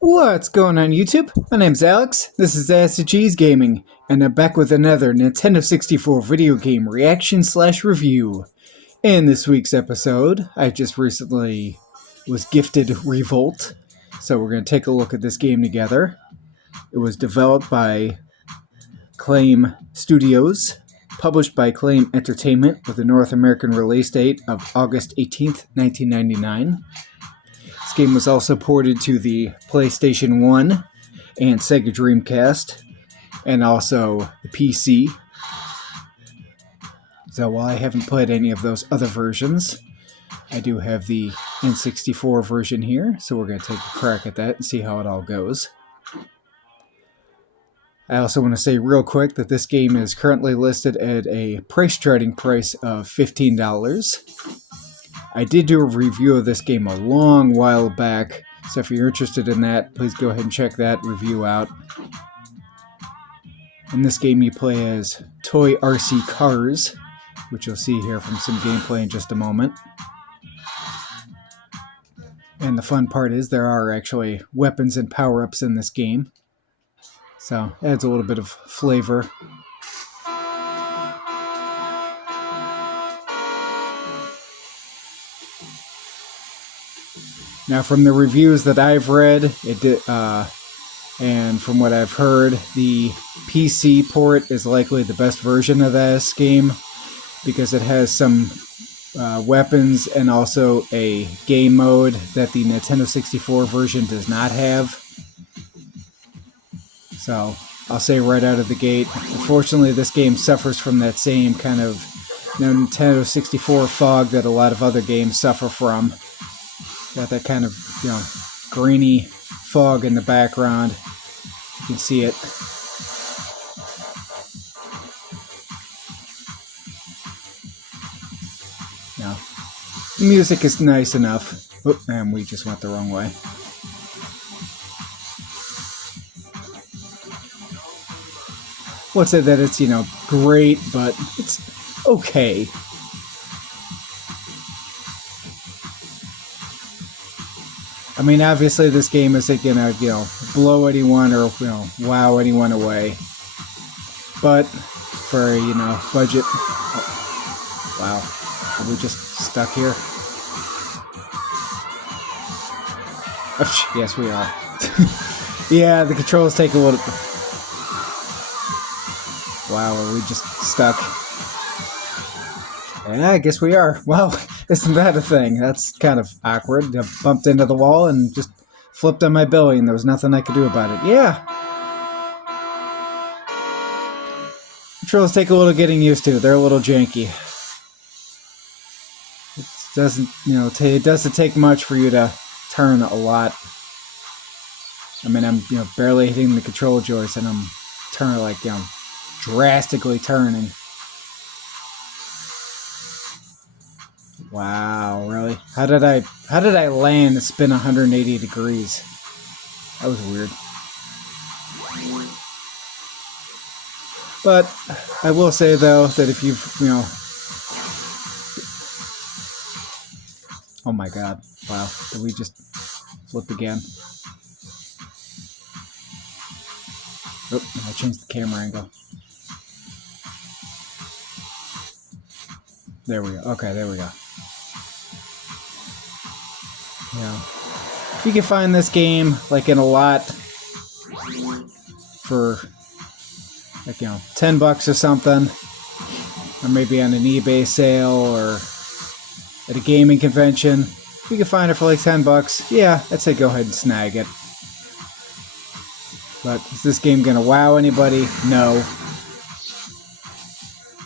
What's going on YouTube? My name's Alex, this is Acid Cheese Gaming, and I'm back with another Nintendo 64 video game reaction slash review. In this week's episode, I just recently was gifted Revolt, so we're going to take a look at this game together. It was developed by Claim Studios, published by Claim Entertainment with a North American release date of August 18th, 1999. This game was also ported to the PlayStation 1 and Sega Dreamcast, and also the PC. So while I haven't played any of those other versions, I do have the N64 version here, so we're going to take a crack at that and see how it all goes. I also want to say real quick that this game is currently listed at a starting price of $15. I did do a review of this game a long while back, so if you're interested in that, please go ahead and check that review out. In this game you play as Toy RC Cars, which you'll see here from some gameplay in just a moment. And the fun part is there are actually weapons and power-ups in this game, so it adds a little bit of flavor. Now, from the reviews that I've read, and from what I've heard, the PC port is likely the best version of this game because it has some weapons and also a game mode that the Nintendo 64 version does not have. So, I'll say right out of the gate, unfortunately this game suffers from that same kind of Nintendo 64 fog that a lot of other games suffer from. Got that kind of, grainy fog in the background. You can see it. Now, the music is nice enough. Oh, and we just went the wrong way. What's it that it's, great, but it's okay. I mean, obviously this game isn't gonna, blow anyone or, wow anyone away. But for, budget... Oh, wow. Are we just stuck here? Oh, yes, we are. Yeah, the controls take a little... Wow, are we just stuck? Yeah, I guess we are. Well, isn't that a thing? That's kind of awkward. I bumped into the wall and just flipped on my belly and there was nothing I could do about it. Yeah. Controls take a little getting used to. They're a little janky. It doesn't, it doesn't take much for you to turn a lot. I mean, I'm, barely hitting the control joystick and I'm turning like, drastically turning. Wow, really? How did I land and spin 180 degrees? That was weird. But I will say though that if you've, oh my god. Wow. Did we just flip again? Oh, I changed the camera angle. There we go. Okay, there we go. If you can find this game like in a lot for like $10 or something, or maybe on an eBay sale or at a gaming convention, if you can find it for like $10, yeah, I'd say go ahead and snag it. But is this game gonna wow anybody? No.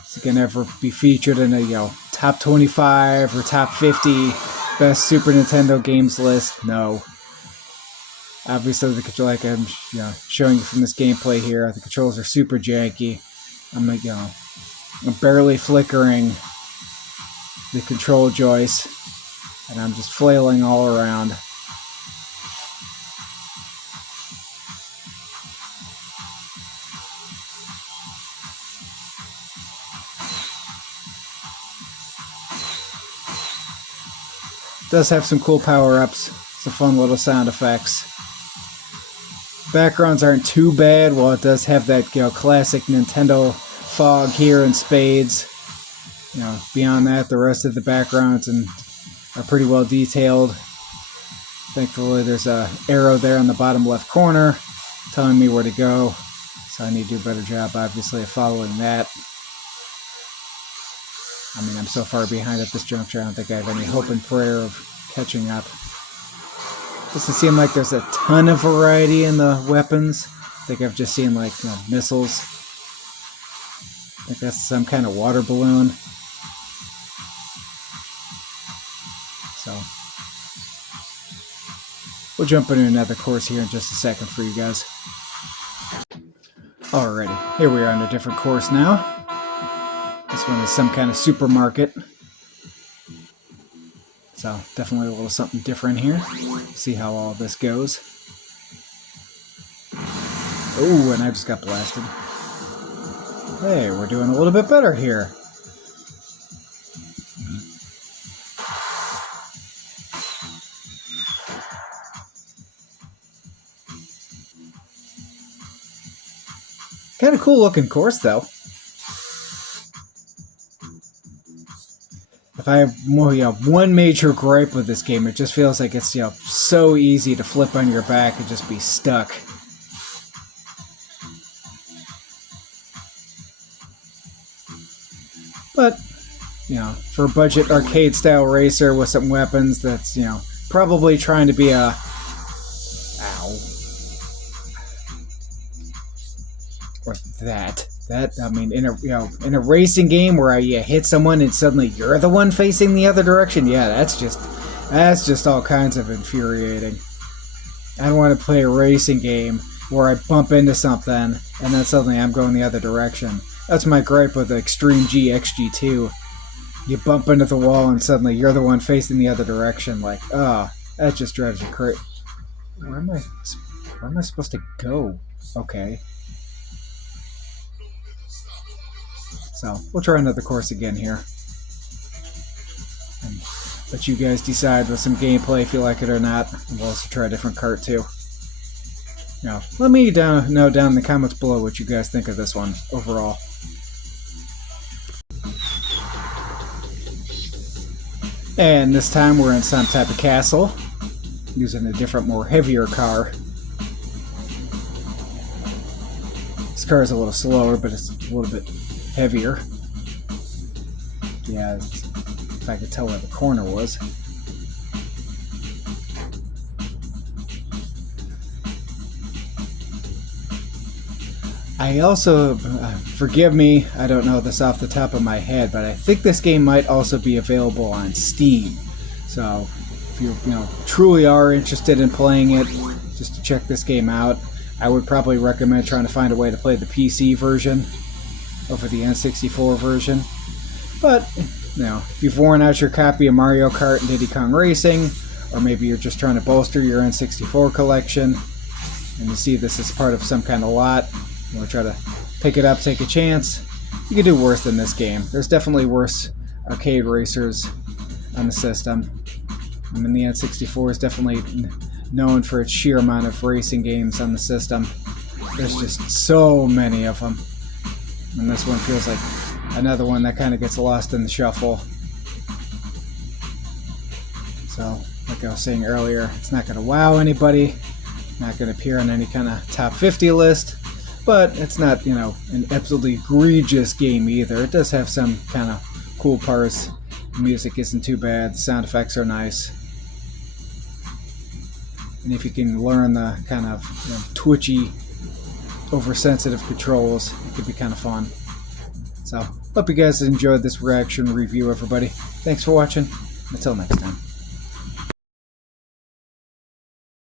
Is it gonna ever be featured in a top 25 or top 50 best Super Nintendo games list? No. Obviously, the control, like I'm showing you from this gameplay here, the controls are super janky. I'm like, I'm barely flickering the control joystick, and I'm just flailing all around. Does have some cool power-ups, some fun little sound effects. backgrounds aren't too bad. Well, it does have that, you know, classic Nintendo fog here in spades. You know, beyond that, the rest of the backgrounds are pretty well detailed. Thankfully, there's a arrow there on the bottom left corner telling me where to go. So I need to do a better job, obviously, of following that. I mean, I'm so far behind at this juncture, I don't think I have any hope and prayer of catching up. Doesn't seem like there's a ton of variety in the weapons. I think I've just seen, like, you know, missiles. I think that's some kind of water balloon. So, we'll jump into another course here in just a second for you guys. Alrighty, here we are on a different course now. This one is some kind of supermarket. So, definitely a little something different here. See how all this goes. Oh, and I just got blasted. Hey, we're doing a little bit better here. Kind of cool looking course, though. If I have more, you know, one major gripe with this game, it just feels like it's, you know, so easy to flip on your back and just be stuck. But, you know, for a budget arcade style racer with some weapons that's, you know, probably trying to be a... Ow. Or that. I mean, in a racing game where you hit someone and suddenly you're the one facing the other direction, yeah, that's just all kinds of infuriating. I don't want to play a racing game where I bump into something and then suddenly I'm going the other direction. That's my gripe with the Extreme G XG2. You bump into the wall and suddenly you're the one facing the other direction. Like, that just drives you crazy. Where am I supposed to go? Okay. So, we'll try another course again here. And let you guys decide with some gameplay if you like it or not. And we'll also try a different cart too. Now, let me know down in the comments below what you guys think of this one overall. And this time we're in some type of castle, using a different, more heavier car. This car is a little slower, but it's a little bit heavier. Yeah, if I could tell where the corner was. I also, forgive me, I don't know this off the top of my head, but I think this game might also be available on Steam. So, if you truly are interested in playing it, just to check this game out, I would probably recommend trying to find a way to play the PC version over the N64 version. But, you know, if you've worn out your copy of Mario Kart and Diddy Kong Racing, or maybe you're just trying to bolster your N64 collection, and you see this as part of some kind of lot, you want to try to pick it up, take a chance, you can do worse than this game. There's definitely worse arcade racers on the system. I mean, the N64 is definitely known for its sheer amount of racing games on the system. There's just so many of them. And this one feels like another one that kind of gets lost in the shuffle. So, like I was saying earlier, it's not going to wow anybody, not going to appear on any kind of top 50 list, but it's not, you know, an absolutely egregious game either. It does have some kind of cool parts. The music isn't too bad, the sound effects are nice. And if you can learn the kind of, you know, twitchy, oversensitive controls, it could be kind of fun. So, hope you guys enjoyed this reaction review, everybody. Thanks for watching. Until next time.